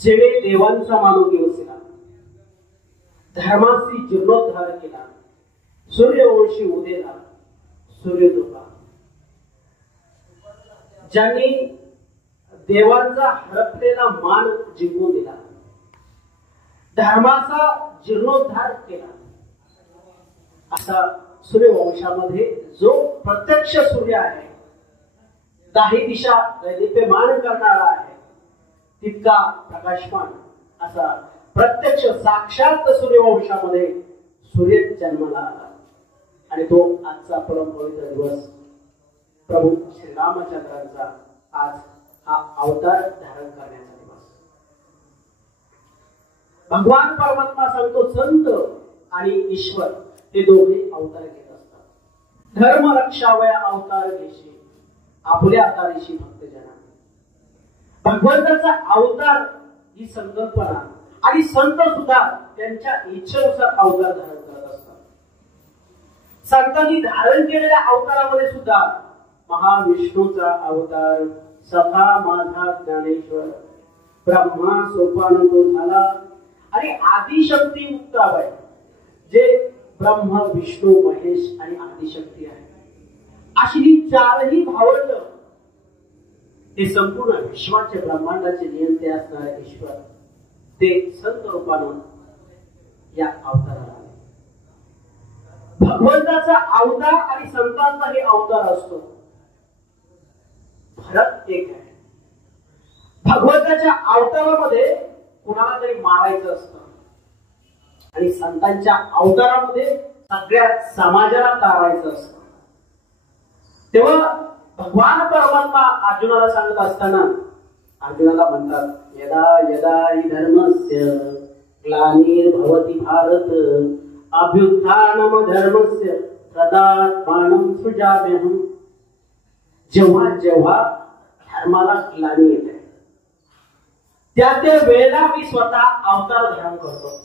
जेणे देवांचा मानोगी वसिला, धर्मासी जीर्णोद्धार केला, सूर्यवंशी उदय झाला, सूर्यकृपा, ज्यांनी देवांचा हरपलेला मान जिंकून दिला, धर्माचा जीर्णोद्धार केला, असा सूर्यवंशामध्ये जो प्रत्यक्ष सूर्य आहे, दाही दिशा दैदिप्यमान करणारा आहे, तितका प्रकाशमान असा प्रत्यक्ष साक्षात सूर्यवंशामध्ये सूर्य जन्माला आला. आणि तो आजचा परम पवित्र दिवस प्रभू श्रीरामचंद्रांचा आज हा अवतार धारण करण्याचा दिवस. भगवान परमात्मा सांगतो, संत आणि ईश्वर हे दोघे अवतार घेत असतात. धर्म रक्षावया अवतार घेशी, आपल्या अवतारीशी भक्तजना. भगवंताचा अवतार ही संकल्पना आणि संत सुद्धा त्यांच्या इच्छेनुसार अवतार धारण करत असतात. संतांनी धारण केलेल्या अवतारामध्ये सुद्धा महाविष्णूचा अवतार, सखा माझा ज्ञानेश्वर, ब्रह्मा सोपान तो झाला आणि आदिशक्ती मुक्ताबाई, जे ब्रह्म विष्णू महेश आणि आदिशक्ती आहे, अशी ही चारही भावंड हे संपूर्ण विश्वाचे ब्रह्मांडाचे नियंते असणारे ईश्वर ते संत रूपानं या अवताराला आले. भगवंताचा अवतार आणि संतांचा हे अवतार असतो. फरक एक आहे, भगवंताच्या अवतारामध्ये कुणाला तरी मारायचं असतं आणि संतांच्या अवतारामध्ये सगळ्या समाजाला तारायचं असतं. तेव्हा भगवान परमात्मा अर्जुनाला सांगत असताना अर्जुनाला म्हणतात, यदा यदा हि धर्मस्य ग्लानिर्भवति भारत अभ्युत्थानम धर्मस्य तदात्मानं सृजाम्यहम्. जेव्हा जेव्हा धर्माला ग्लानी येते त्या वेळेला मी स्वतः अवतार धारण करतो.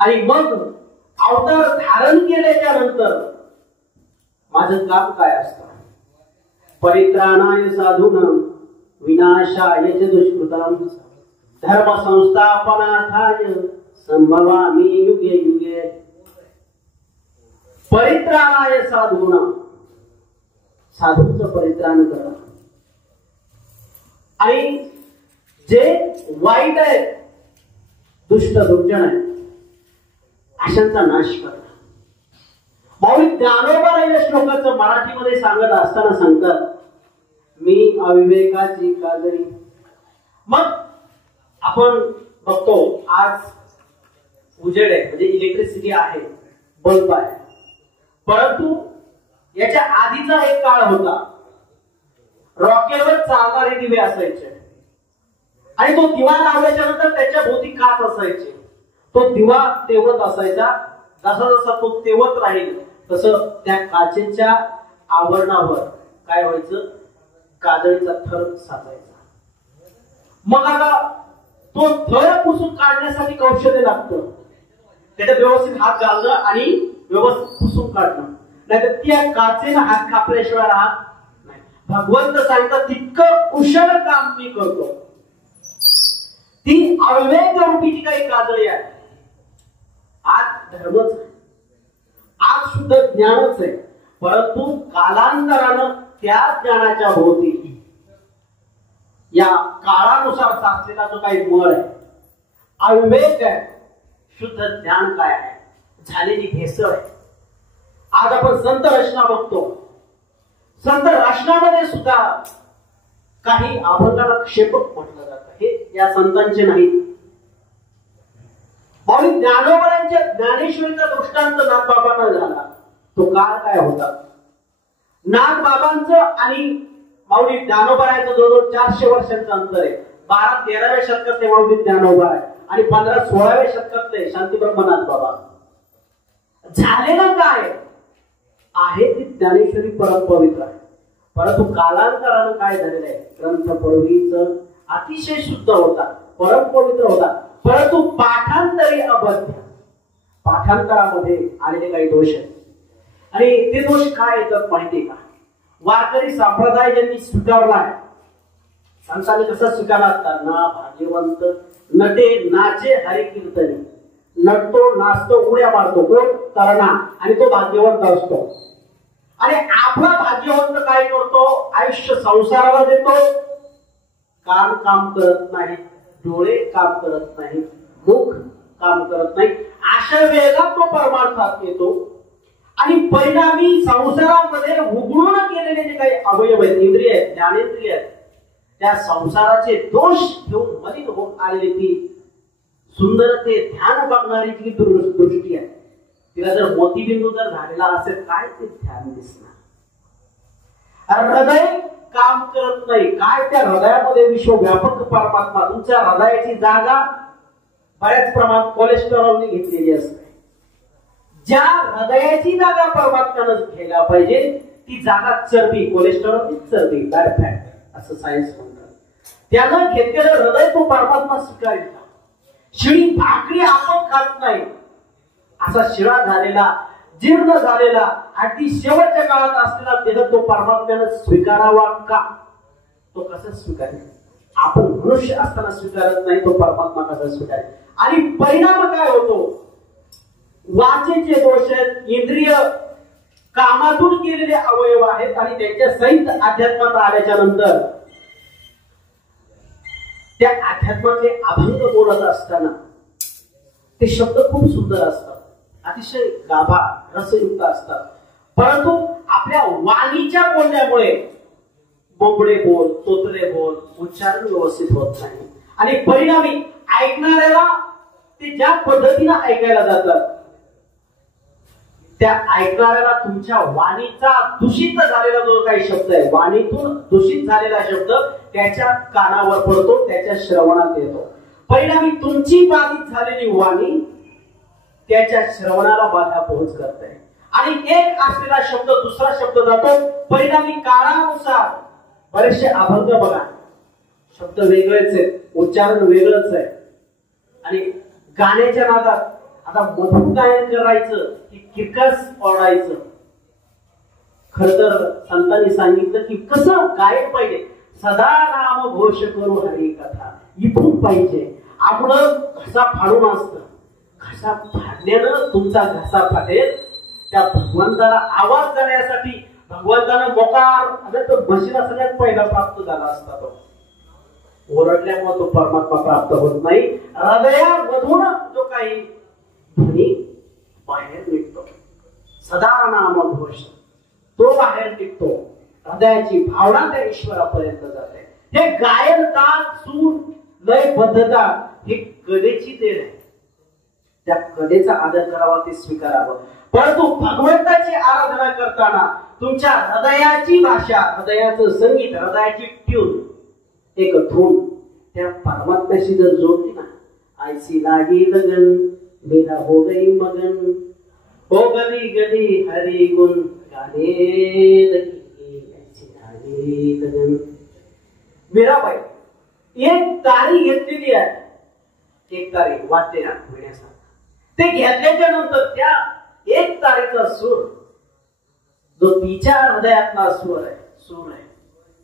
आणि मग अवतार धारण केल्याच्या नंतर माझं काम काय असतं? परित्राणाय साधूनां विनाशाय च दुष्कृतां धर्म संस्थापनार्थाय संभवामि युगे युगे. परित्राणाय साधूनां, साधूंचं परित्राण करणं आणि जे वाईट आहे, दुष्ट दुर्जन आहे, अशांचा नाश करणं. माऊली ज्ञानोबा या श्लोकाचं मराठीमध्ये सांगत असताना सांगतात, मी अविवेकाची काजळी. मग आपण बघतो आज उजेड आहे, म्हणजे इलेक्ट्रिसिटी आहे, बल्ब आहे, परंतु याच्या आधीचा एक काळ होता, रॉकेलवर चालणारे दिवे असायचे आणि तो दिवा लावल्याच्या नंतर त्याच्या भोवती काच असायचे. तो दिवा तेवत असायचा, जसा जसा तो तेवत राहील तसं त्या काचेच्या आवरणावर काय व्हायचं, काजळीचा थर साचायचा. मग आता तो थर पुसून काढण्यासाठी कौशल्य लागतं, त्याच्यात व्यवस्थित हात घालणं आणि व्यवस्थित पुसून काढणं, नाहीतर त्या काचेला हात कापल्याशिवाय राहत नाही. भगवंत सांगतात, तितकं कुशल काम मी करतो. ती अविवेक रूपीची काही काजळी आहे. आज धर्मच आहे, आज शुद्ध ज्ञानच आहे, परंतु कालांतरानं त्या ज्ञानाच्या भोवती या काळानुसार साचलेला जो काही मळ आहे, अविवेक आहे, शुद्ध ज्ञान काय आहे, झालेली भेसळ आहे. आज आपण संत रचना बघतो, संत रचनामध्ये सुद्धा काही अभंगाला क्षेपक म्हटलं जातं, हे या संतांचे नाहीत. माऊली ज्ञानोबांच्या ज्ञानेश्वरीचा दृष्टांत नागबाबांना झाला. तो काळ काय होता? नागबाबांचं आणि माऊली ज्ञानोबांचं जवळजवळ 400 वर्षांचं अंतर आहे. 12-13व्या शतकात ते माऊली ज्ञानोबा आहे आणि 15-16व्या शतकात ते शांतीब्रह्मनाथ बाबा. झालेलं काय आहे ती ज्ञानेश्वरी परम पवित्र आहे, परंतु कालांतरानं काय झालेलं आहे, ग्रंथ पूर्वीच अतिशय शुद्ध होता, परम पवित्र होता, परंतु पाठांतरी अबद्ध, पाठांतरामध्ये आलेले काही दोष आहेत. आणि ते दोष काय येतात माहिती का? वारकरी संप्रदाय ज्यांनी स्वीकारला आहे, संतांनी कसा स्वीकारला? ना भाग्यवंत नटे नाचे हरी कीर्तनी. नटतो नाचतो उड्या मारतो कोण? तरणा. आणि तो भाग्यवंत असतो. आणि आपला भाग्यवंत काय करतो? आयुष्य संसाराला देतो. कान काम करत नाही, डोळे काम करत नाही, मुख काम करत नाही. अशा वेळेला तो परमार्थात येतो. आणि परिणामी संसारामध्ये उघडून गेलेले जे काही अवयव आहेत, इंद्रिय आहेत, ज्ञानेंद्रिय आहेत, त्या संसाराचे दोष घेऊन मलिन होऊन आलेली ती सुंदर ते ध्यान बघणारी जी दृष्टी आहे, तिला जर मोतीबिंदू जर झालेला असेल, काय ते ध्यान दिसणार? हृदय काम करत नाही. काय त्या हृदयामध्ये विश्वव्यापक परमात्मा. तुमच्या हृदयाची जागा बऱ्याच प्रमाणात कोलेस्टेरॉलने घेतलेली असते. ज्या हृदयाची जागा परमात्म्यानं घ्यायला पाहिजे ती जागा चरबी, कोलेस्टेरॉल चरबी, बॅड फॅट असं सायन्स म्हणतात. त्यानं घेतलेलं हृदय तो परमात्मा स्वीकारायचा. शिळी भाकरी आपण खात नाही. असा शिळा झालेला, जीर्ण झालेला, अगदी शेवटच्या काळात असलेला देह तो परमात्म्यानं स्वीकारावा का? तो कसा स्वीकारेल? आपण मनुष्य असताना स्वीकारत नाही, तो परमात्मा कसा स्वीकारेल? आणि परिणाम काय होतो? वाचेचे दोष आहेत, इंद्रिय कामातून केलेले अवयव आहेत आणि त्यांच्या सहित अध्यात्मात आल्याच्या नंतर त्या अध्यात्मातले अभंग बोलत असताना ते शब्द खूप सुंदर असतात, अतिशय गाभा रसयुक्त असतात. परंतु आपल्या वाणीच्या बोलण्यामुळे बोबडे बोल, तोतरे बोल, उच्चारण व्यवस्थित होत नाही. आणि परिणामी ऐकणाऱ्याला ते ज्या पद्धतीने ऐकायला जातात, त्या ऐकणाऱ्याला तुमच्या वाणीचा दूषित झालेला जो काही शब्द आहे, वाणीतून दूषित झालेला शब्द त्याच्या कानावर पडतो, त्याच्या श्रवणात येतो. परिणामी तुमची बाधित झालेली वाणी त्याच्या श्रवणाला बाधा पोहोच करते. आणि एक असलेला शब्द दुसरा शब्द जातो. परिणामी काळानुसार बरेचसे अभंग बघा, शब्द वेगळेच आहेत, उच्चारण वेगळंच आहे. आणि गाण्याच्या नादात आता मधुर गायन करायचं की किरकस ओढायचं? खर तर संतांनी सांगितलं की कसं गायन पाहिजे. सदा नाम घोष करू हरी कथा. इथून पाहिजे. आपलं घसा फाडून असतं, घसा फाडण्यानं तुमचा घसा फाटेल. त्या भगवंताला आवाज जाण्यासाठी भगवंतानं मोकार तो म्हशीला सगळ्यात पहिला प्राप्त झाला असता. तो ओरडल्यामुळे तो परमात्मा प्राप्त होत नाही. हृदयामधून जो काही ध्वनी बाहेर निघतो, सदा नाम घोष, तो बाहेर निघतो. हृदयाची भावना त्या ईश्वरापर्यंत जाते. हे गायन, ताल, सूर, लय, बद्धता ही कलेची देण आहे. त्या कलेचा आदर करावा, ते स्वीकारावं. परंतु भगवंताची आराधना करताना तुमच्या हृदयाची भाषा, हृदयाचं संगीत, हृदयाची ट्यून, एक धून त्या परमात्म्याशी जर जोडली ना, ऐसी लागी लगन मेरा हो गई मगन, हो गली गली हरी गुण गाने लगी, ऐसी लागी लगन. मीराबाई एक तारी घेतलेली आहे, एक तारी वाटते ना म्हणण्यासाठी. ते घेतल्याच्या नंतर त्या एक तारेचा सूर जो तिच्या हृदयातला सूर आहे,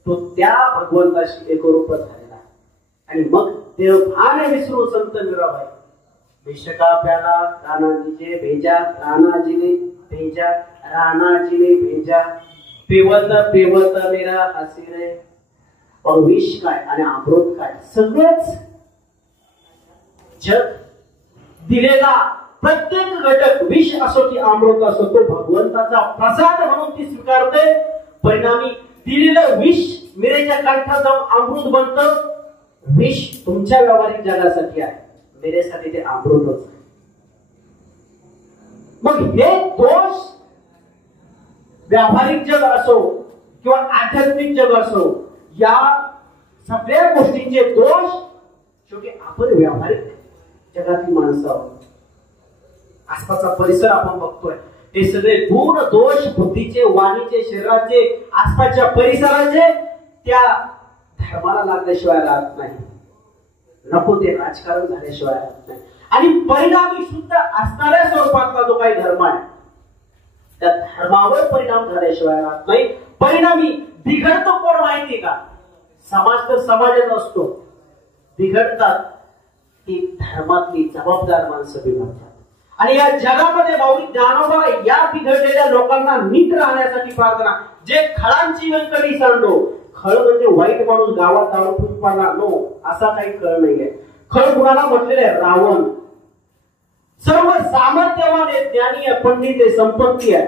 तो त्या भगवंताशी एकरूप झालेला. आणि मग देवभान विसरून संत मीराबाई विषका प्याला राणाजीने भेजा, राणाजीने भेजा, राणाजीने भेजा, पेवत पेवत मेरा हसी रे. विष काय आणि अमृत काय, सगळंच जग दिलेला प्रत्येक घटक, विष असो की अमृत असो, तो भगवंताचा प्रसाद म्हणून ती स्वीकारते. परिणामी दिलेलं विष मिरेच्या कंठात जाऊन अमृत बनतं. विष तुमच्या व्यावहारिक जगासाठी आहे, मेरेसाठी ते अमृतच आहे. मग हे दोष व्यावहारिक जग असो किंवा आध्यात्मिक जग असो, या सगळ्या गोष्टींचे दोष शेवटी आपण व्यावहारिक जगातील माणसं आहोत. आसपासचा परिसर आपण बघतोय, हे सगळे गुण दोष बुद्धीचे, वाणीचे, शरीराचे, आसपासच्या परिसराचे त्या धर्माला लागल्याशिवाय राहत नाही. नको ते राजकारण झाल्याशिवाय राहत नाही. आणि परिणामी शुद्ध असणाऱ्या स्वरूपातला जो काही धर्म आहे, त्या धर्मावर परिणाम झाल्याशिवाय राहत नाही. परिणामी बिघडतो कोण माहिती का? समाज तर समाजच असतो. बिघडतात ती धर्मातली जबाबदार माणसं बिघडतात. आणि या जगामध्ये भाऊ ज्ञानोबा या बिघडलेल्या लोकांना नीट राहण्यासाठी प्रार्थना. जे खळांची व्यंकटी सांडो. खळ म्हणजे वाईट माणूस गावात दारू पिऊन पडणार, नो, असा काही खळ नाहीये. खळ कुणाला म्हटलेले आहे? रावण. सर्व सामर्थ्यवान आहे, ज्ञानी आहे, पंडित आहे, संपत्ती आहे,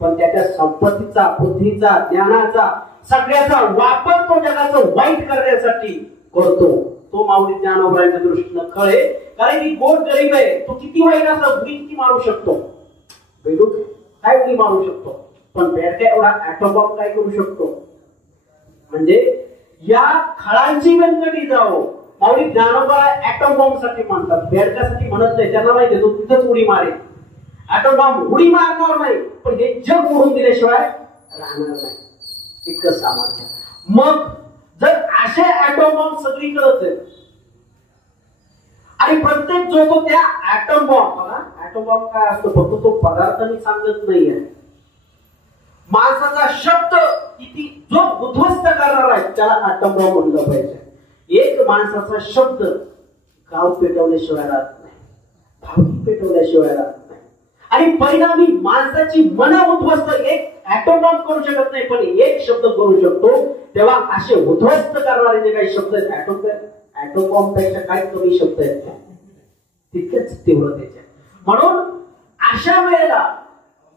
पण त्याच्या संपत्तीचा, बुद्धीचा, ज्ञानाचा, सगळ्याचा वापर तो जगाचं वाईट करण्यासाठी करतो. तो माऊली ज्ञानोबाच्या दृष्टीनं खळ आहे. कारण की गोड गरीब आहे, तो किती वाईट असला उडी किती मारू शकतो, बेडूक काय उडी मारू शकतो, पण बेडका एवढा ऍटॉम बॉम्ब काय करू शकतो. म्हणजे या खळांची व्यंकटी जाओ. माऊली ज्ञानोबा ऍटॉम बॉम्ब साठी म्हणतात, बेडकासाठी म्हणत नाही. त्यांना माहिती आहे तो तिथंच उडी मारेल. ऍटॉम बॉम्ब उडी मारणार नाही, पण हे जग उडून दिल्याशिवाय राहणार नाही. इतकं सामर्थ्य. मग जर असे ऍटॉम बॉम्ब सगळीकडेच आहेत आणि प्रत्येक जो तो त्या ऍटॉम बॉम्ब, बघा ऍटॉम बॉम्ब काय असतो, फक्त तो पदार्थांनी सांगत नाहीये. माणसाचा शब्द किती जो उद्ध्वस्त करणार आहे त्याला ऍटॉम बॉम्ब म्हणलं पाहिजे. एक माणसाचा शब्द गाव पेटवल्याशिवाय राहत नाही, भावकी पेटवल्याशिवाय राहत नाही. आणि परिणामी माणसाची मन उद्ध्वस्त एक ऍटॉम बॉम्ब करू शकत नाही, पण एक शब्द करू शकतो. तेव्हा असे उद्ध्वस्त करणारे जे काही शब्द आहेत, ऍटॉम बॉम्ब पेक्षा काही कमी शब्द आहेत, तितकेच तीव्रतेचे. म्हणून अशा वेळेला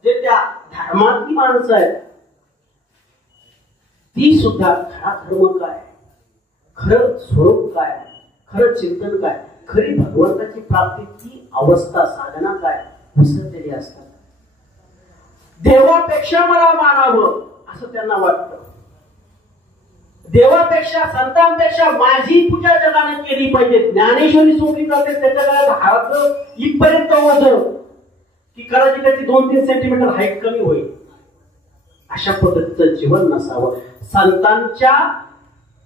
जे त्या धर्मातली माणसं आहेत ती सुद्धा खरा धर्म काय, खरं स्वरूप काय, खरं चिंतन काय, खरी भगवंताची प्राप्तीची अवस्था साधना काय विसरलेली असतात. देवापेक्षा मला मानावं असं त्यांना वाटतं. देवापेक्षा, संतांपेक्षा माझी पूजा जगाने केली पाहिजे. ज्ञानेश्वरी सोडली जाते त्याच्या गळ्यात हात इथपर्यंत ओझं की कदाचित त्याची 2-3 सेंटीमीटर हाईट कमी होईल. अशा पद्धतीचं जीवन नसावं. संतांच्या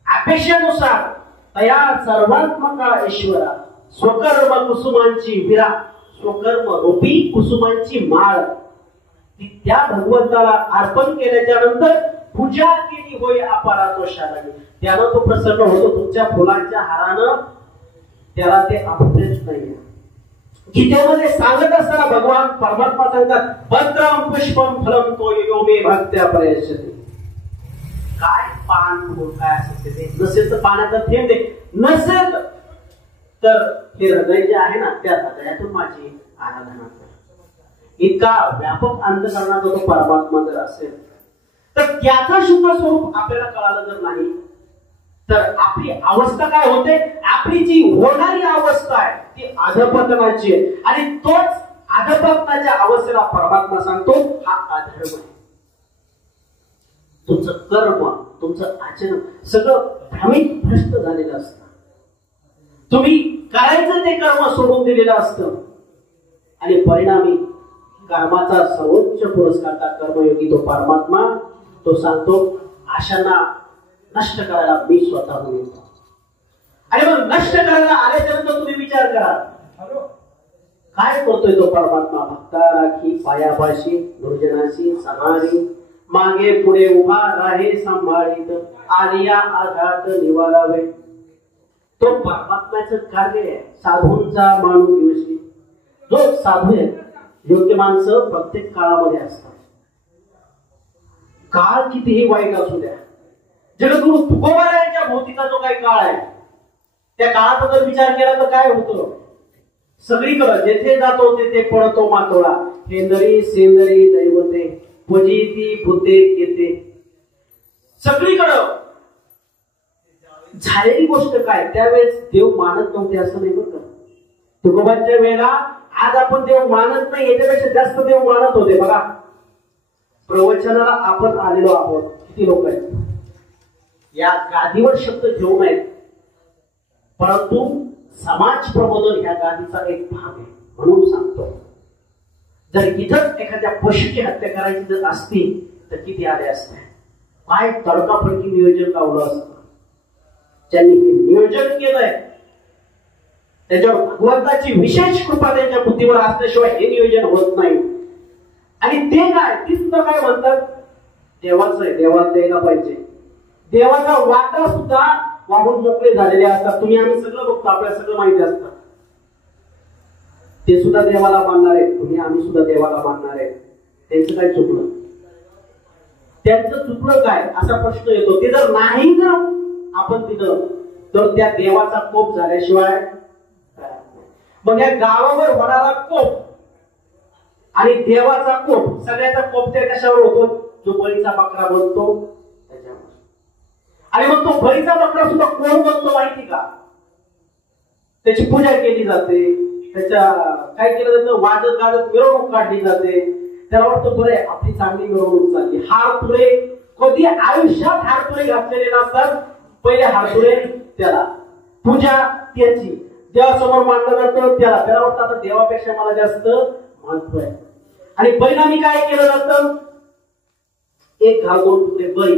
अपेक्षेनुसार तया सर्वात्मका ईश्वरा स्वकर्म कुसुमांची विरा, स्वकर्म रूपी कुसुमांची माळ ती त्या भगवंताला अर्पण केल्याच्या नंतर पूजा केली होय अपरातोषाला. त्यानं तो प्रसन्न होतो. तुमच्या फुलांच्या हारानं त्याला ते अपरेच नाही. गीतेमध्ये सांगत असताना भगवान परमात्मा सांगतात भद्रम पुष्पम फलम तो यो मे भक्त्या प्रयच्छते. काय पान फुल काय असेल ते, नसेल तर पाण्याचा थेंब दे, नसेल तर हे हृदय जे आहे ना त्या हृदयातून माझी आराधना कर. इतका व्यापक अंतःकरणाचा तो परमात्मा जर असेल तर त्याचं शुद्ध स्वरूप आपल्याला कळालं जर नाही तर आपली अवस्था काय होते. आपली जी होणारी अवस्था आहे ती अधपतनाची आहे. आणि तोच अधपतनाच्या अवस्थेला परमात्मा सांगतो हा अधर्म आहे. तुमचं कर्म, तुमचं आचरण सगळं भ्रमित भ्रष्ट झालेलं असतं. तुम्ही करायचं ते कर्म सोडून दिलेलं असतं आणि परिणामी कर्माचा सर्वोच्च पुरस्कार कर्मयोगी तो परमात्मा तो सांगतो अशांना नष्ट करायला मी स्वतःहून येतो. आणि मग नष्ट करायला आल्याच्या नंतर तुम्ही विचार करा काय करतोय तो परमात्मा. भक्ता राखी पायापाशी दुर्जनाशी सहारी मागे पुढे उभा राहे सांभाळीत आलिया आघात निवारावे. तो परमात्म्याचं कार्य आहे. साधूंचा माणूस दिवशी जो साधू आहे. योग्य माणसं प्रत्येक काळामध्ये असतात. काळ कितीही वाईट असू द्या. जगद्गुरु तुकोबारायांच्या भोवतीचा जो काही काळ आहे त्या काळाचा जर विचार केला तर काय होतं. सगळीकडे जेथे जातो तेथे पडतो मातोळा. हेंदरी सेंदरी दैवते फजिती बुद्धे येते. सगळीकडं झालेली गोष्ट काय त्यावेळेस देव मानत नव्हते असं नाही बरं का. तुकोबांच्या वेळेला आज आपण देव मानत नाही याच्यापेक्षा जास्त देव मानत होते. बघा प्रवचनाला आपण आलेलो आहोत. किती लोक आहेत या गादीवर शब्द घेऊन आहेत परंतु समाज प्रबोधन ह्या गादीचा एक भाग आहे. म्हणून सांगतो जर इथंच एखाद्या पशुची हत्या करायची जर असती तर किती आले असते. काय तडकाफडकी नियोजन लावलं असतं. ज्यांनी हे नियोजन केलंय त्याच्यावर भगवंताची विशेष कृपा त्यांच्या बुद्धीवर असल्याशिवाय हे नियोजन होत नाही. आणि ते काय ती सुद्धा काय म्हणतात देवाचं आहे. देवाला द्यायला पाहिजे. देवाचा वाटा सुद्धा वाहून मोकळे झालेले असतात. तुम्ही आम्ही सगळं बघतो, आपल्याला सगळं माहिती असतं. ते सुद्धा देवाला मानणार आहेत, तुम्ही आम्ही सुद्धा देवाला मानणार आहे. त्यांचं काय चुकलं? त्यांचं चुकलं काय असा प्रश्न येतो. ते जर नाही जर आपण दिलं तर त्या देवाचा कोप झाल्याशिवाय. मग या गावावर होणारा कोप आणि देवाचा कोप, सगळ्याचा कोप त्या कशावर होतो? जो बळीचा बकरा बनतो त्याच्यावर. आणि मग तो बळीचा बकरा सुद्धा कोण बनतो माहिती का? त्याची पूजा केली जाते, त्याच्या काय केलं जातं? वाजत गाजत मिरवणूक काढली जाते. त्याला वाटतं बरे आपली चांगली मिरवणूक चालली. हारतुरे कधी आयुष्यात हारतुरे घातलेले नसतात. पहिले हारतुरे त्याला, पूजा त्याची, देवासमोर मांडलं जातं त्याला. त्याला वाटतं आता देवापेक्षा मला जास्त महत्व आहे. आणि परिणामी काय केलं जातं? एक घाल दोन तुकडे बळी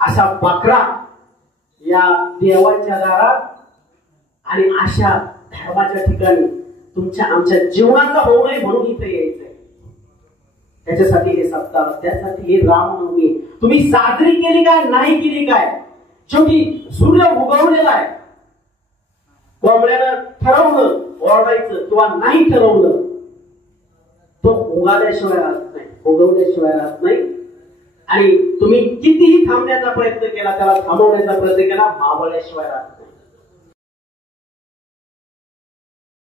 असा बकरा या देवाच्या दारात आणि अशा धर्माच्या ठिकाणी तुमच्या आमच्या जीवनाचा होऊ नये म्हणून इथे यायचंय. त्याच्यासाठी हे सप्ताह, त्यासाठी हे रामनवमी तुम्ही साजरी केली काय नाही केली काय? शेवटी सूर्य उगवलेला आहे. कोंबड्यानं ठरवलं ओरडायचं किंवा नाही ठरवलं, तो उगाल्याशिवाय राहत नाही, उगवल्याशिवाय राहत नाही. आणि तुम्ही कितीही थांबण्याचा प्रयत्न केला, त्याला थांबवण्याचा प्रयत्न केला, मावळल्याशिवाय राहत नाही.